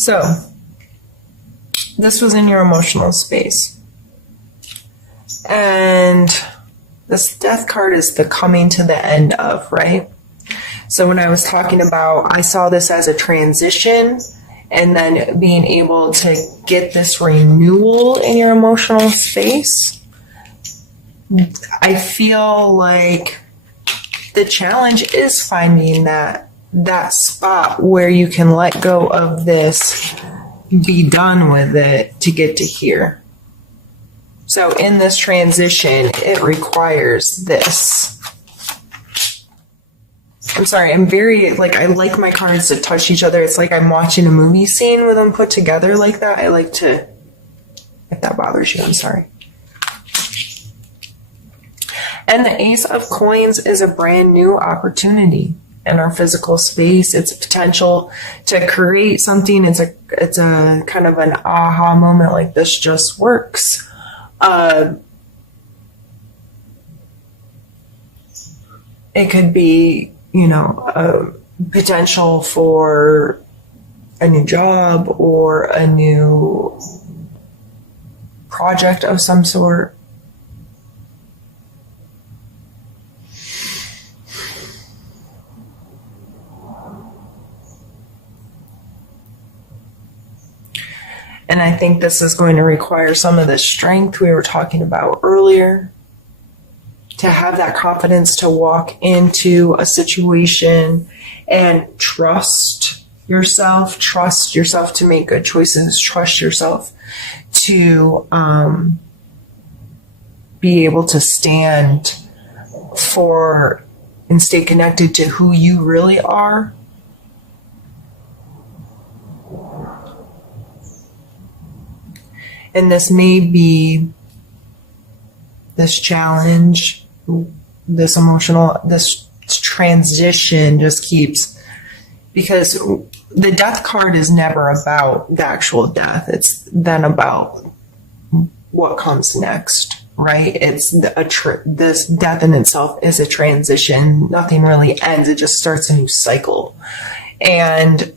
So, this was in your emotional space. And this death card is the coming to the end of, right? So when I was talking about, I saw this as a transition and then being able to get this renewal in your emotional space. I feel like the challenge is finding that spot where you can let go of this, be done with it to get to here. So in this transition, it requires this. I'm sorry, I'm very, I like my cards to touch each other. It's like I'm watching a movie scene with them put together like that. I like to, if that bothers you, I'm sorry. And the Ace of Coins is a brand new opportunity in our physical space. It's a potential to create something. It's a kind of an aha moment, like this just works. It could be, a potential for a new job or a new project of some sort. And I think this is going to require some of the strength we were talking about earlier, to have that confidence to walk into a situation and trust yourself to make good choices, trust yourself to be able to stand for and stay connected to who you really are. And this may be this challenge, this transition just keeps, because the death card is never about the actual death. It's then about what comes next, right? It's this death in itself is a transition. Nothing really ends. It just starts a new cycle. And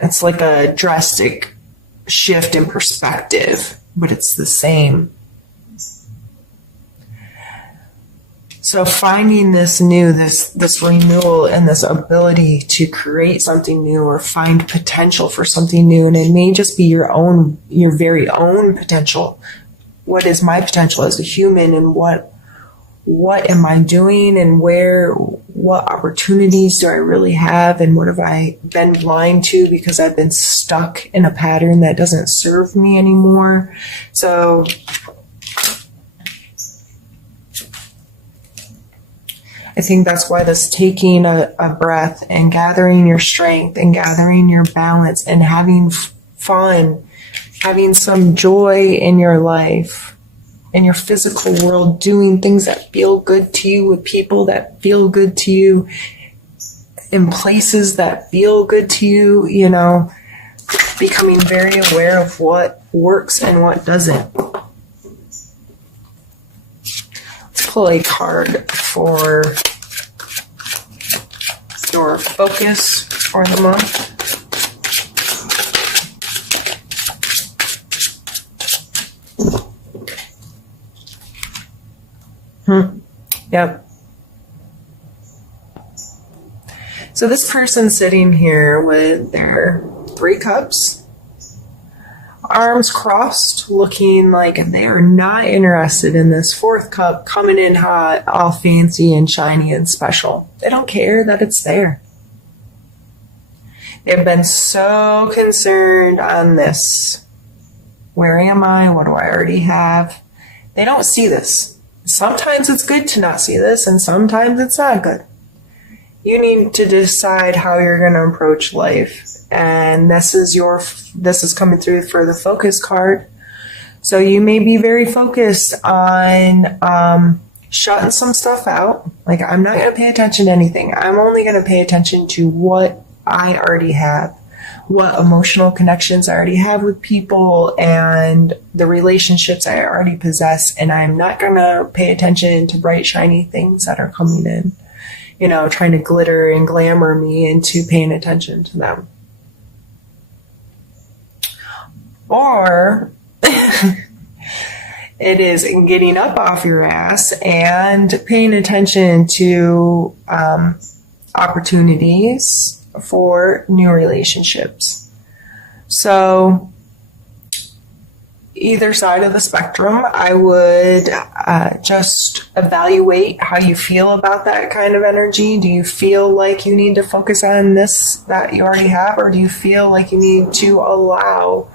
it's like a drastic shift in perspective, but it's the same. So finding this new, this renewal and this ability to create something new or find potential for something new, and it may just be your very own potential. What is my potential as a human, and what am I doing, and what opportunities do I really have, and what have I been blind to because I've been stuck in a pattern that doesn't serve me anymore. So I think that's why this taking a breath and gathering your strength and gathering your balance and having fun, having some joy in your life, in your physical world, doing things that feel good to you with people that feel good to you, in places that feel good to you, becoming very aware of what works and what doesn't. Let's pull a card for your focus for the month. Yep. So this person's sitting here with their 3 cups, arms crossed, looking like they are not interested in this 4th cup coming in hot, all fancy and shiny and special. They don't care that it's there. They've been so concerned on this. Where am I? What do I already have? They don't see this. Sometimes it's good to not see this, and sometimes it's not good. You need to decide how you're going to approach life. And this is coming through for the focus card. So you may be very focused on shutting some stuff out. Like, I'm not going to pay attention to anything. I'm only going to pay attention to what I already have, what emotional connections I already have with people, and the relationships I already possess. And I'm not going to pay attention to bright, shiny things that are coming in, trying to glitter and glamour me into paying attention to them. Or it is getting up off your ass and paying attention to opportunities for new relationships. So either side of the spectrum, I would just evaluate how you feel about that kind of energy. Do you feel like you need to focus on this that you already have, or do you feel like you need to allow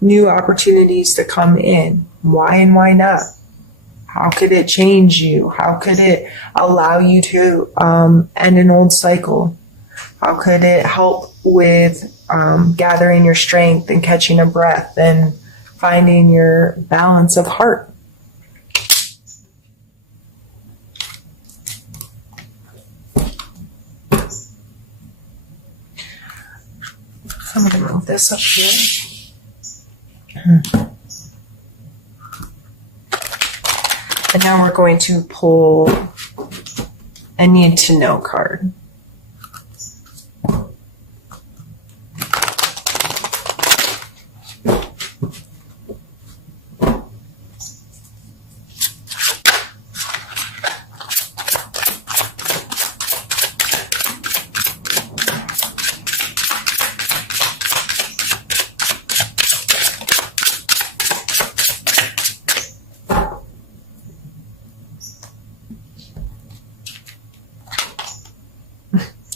new opportunities to come in? Why and why not? How could it change you? How could it allow you to end an old cycle? How could it help with gathering your strength and catching a breath and finding your balance of heart? I'm going to move this up here. And now we're going to pull a need to know card.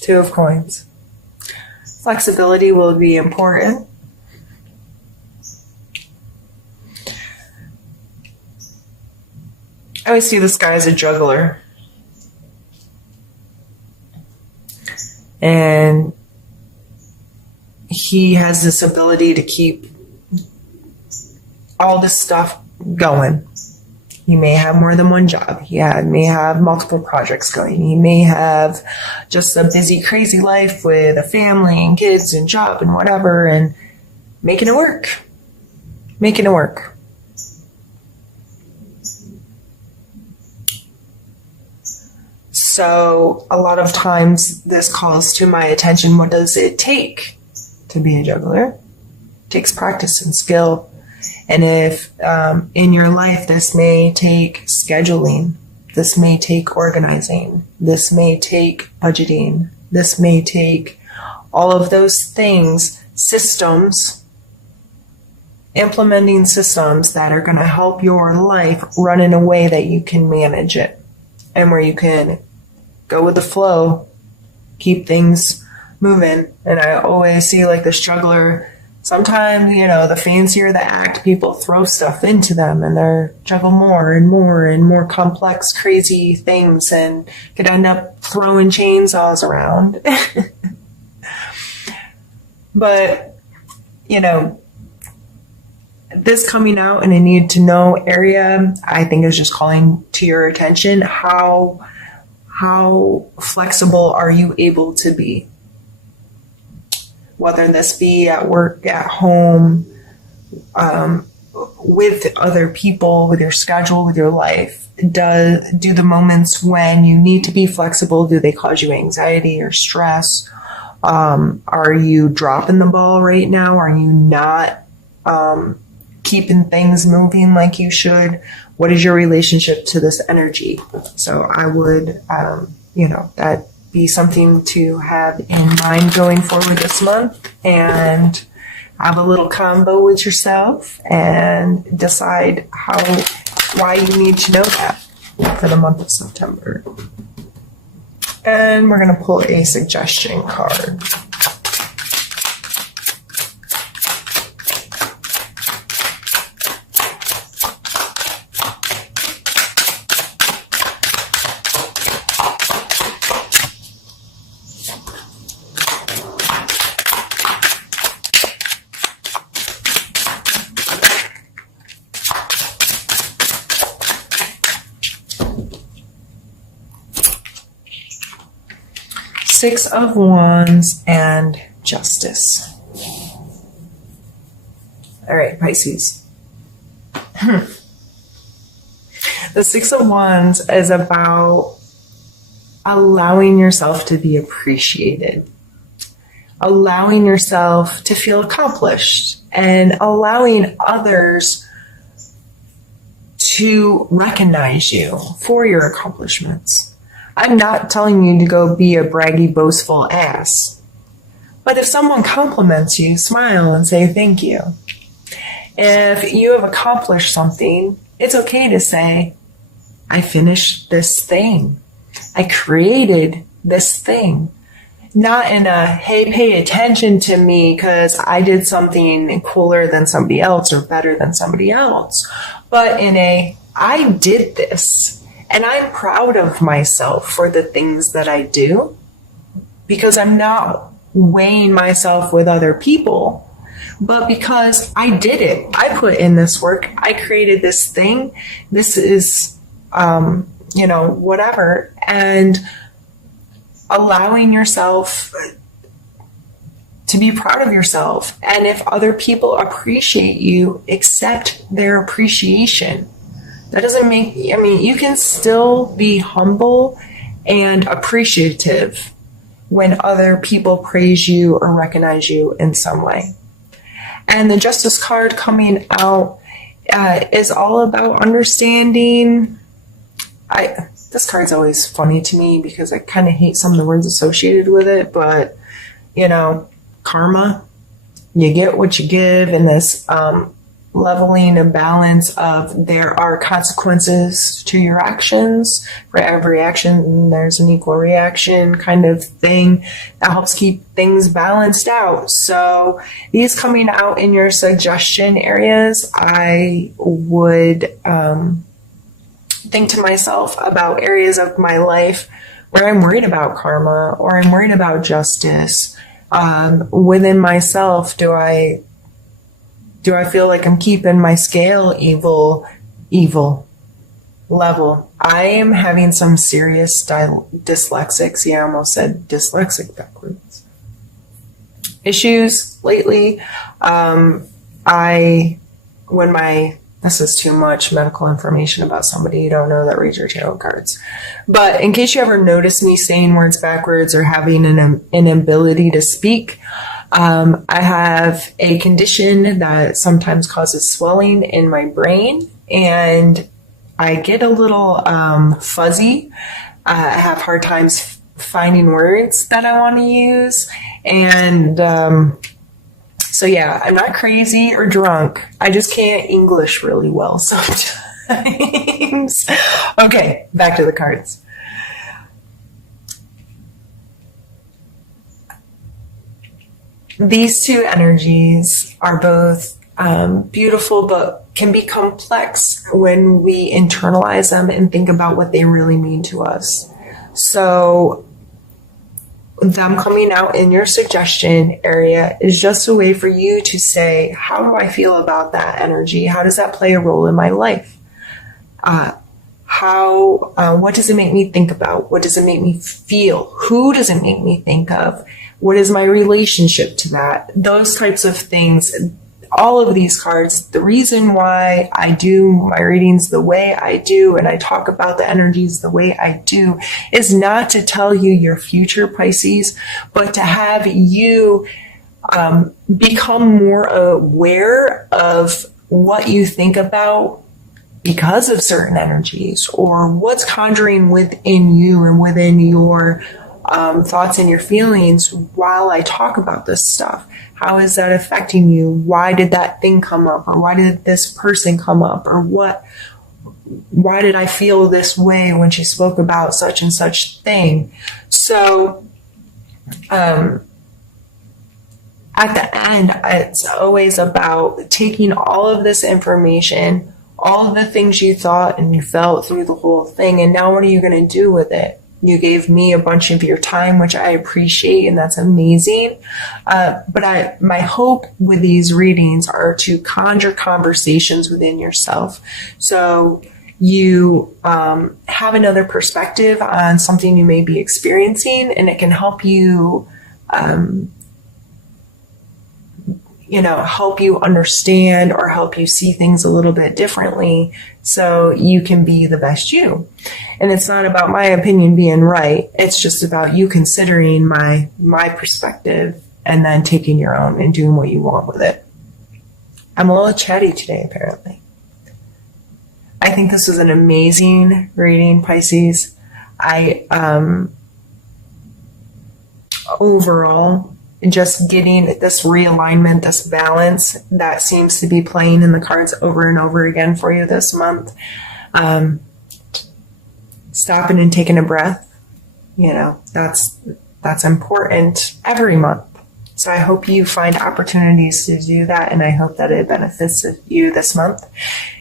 Two of coins. Flexibility will be important. I always see this guy as a juggler. And he has this ability to keep all this stuff going. He may have more than one job. He may have multiple projects going. He may have just a busy, crazy life with a family and kids and job and whatever, and making it work. Making it work. So a lot of times this calls to my attention, what does it take to be a juggler? It takes practice and skill. And if in your life this may take scheduling, this may take organizing, this may take budgeting, this may take all of those things, systems, implementing systems that are going to help your life run in a way that you can manage it and where you can go with the flow, keep things moving. And I always see like the struggler. Sometimes, the fancier the act, people throw stuff into them and they're juggle more and more and more complex, crazy things and could end up throwing chainsaws around. But, this coming out in a need to know area, I think is just calling to your attention. How flexible are you able to be? Whether this be at work, at home, with other people, with your schedule, with your life. Do the moments when you need to be flexible, do they cause you anxiety or stress? Are you dropping the ball right now? Are you not keeping things moving like you should? What is your relationship to this energy? So I would, that be something to have in mind going forward this month, and have a little combo with yourself and decide why you need to know that for the month of September. And we're going to pull a suggestion card. Six of Wands and Justice. All right, Pisces. The Six of Wands is about allowing yourself to be appreciated. allowing yourself to feel accomplished and allowing others to recognize you for your accomplishments. I'm not telling you to go be a braggy, boastful ass. But if someone compliments you, smile and say thank you. If you have accomplished something, it's okay to say, I finished this thing. I created this thing. Not in a, hey, pay attention to me because I did something cooler than somebody else or better than somebody else. But in a, I did this and I'm proud of myself for the things that I do because I'm not weighing myself with other people, but because I did it. I put in this work. I created this thing. This is, whatever. And allowing yourself to be proud of yourself. And if other people appreciate you, accept their appreciation. That doesn't make, you can still be humble and appreciative when other people praise you or recognize you in some way. And the Justice card coming out is all about understanding. This card's always funny to me because I kind of hate some of the words associated with it, but, karma, you get what you give in this leveling and balance of there are consequences to your actions. For every action, there's an equal reaction kind of thing that helps keep things balanced out. So these coming out in your suggestion areas, I would think to myself about areas of my life where I'm worried about karma or I'm worried about justice. Within myself, do I feel like I'm keeping my scale evil level? I am having some serious dyslexics. Yeah, I almost said dyslexic backwards. Issues lately. This is too much medical information about somebody you don't know that reads your tarot cards. But in case you ever notice me saying words backwards or having an inability to speak, I have a condition that sometimes causes swelling in my brain, and I get a little fuzzy. I have hard times finding words that I want to use, and so yeah, I'm not crazy or drunk. I just can't English really well sometimes. Okay, back to the cards. These two energies are both beautiful, but can be complex when we internalize them and think about what they really mean to us. So them coming out in your suggestion area is just a way for you to say, how do I feel about that energy? How does that play a role in my life? What does it make me think about? What does it make me feel? Who does it make me think of? What is my relationship to that? Those types of things. All of these cards, the reason why I do my readings the way I do and I talk about the energies the way I do is not to tell you your future, Pisces, but to have you become more aware of what you think about because of certain energies or what's conjuring within you and within your thoughts and your feelings while I talk about this stuff. How is that affecting you? Why did that thing come up? Or why did this person come up? Or why did I feel this way when she spoke about such and such thing? So, at the end, it's always about taking all of this information, all of the things you thought and you felt through the whole thing, and now what are you going to do with it? You gave me a bunch of your time, which I appreciate, and that's amazing. But my hope with these readings are to conjure conversations within yourself. So you have another perspective on something you may be experiencing, and it can help you, help you understand or help you see things a little bit differently so you can be the best you. And it's not about my opinion being right. It's just about you considering my perspective and then taking your own and doing what you want with it. I'm a little chatty today, apparently. I think this was an amazing reading, Pisces. Overall, just getting this realignment, this balance that seems to be playing in the cards over and over again for you this month. Stopping and taking a breath, that's important every month. So I hope you find opportunities to do that, and I hope that it benefits you this month.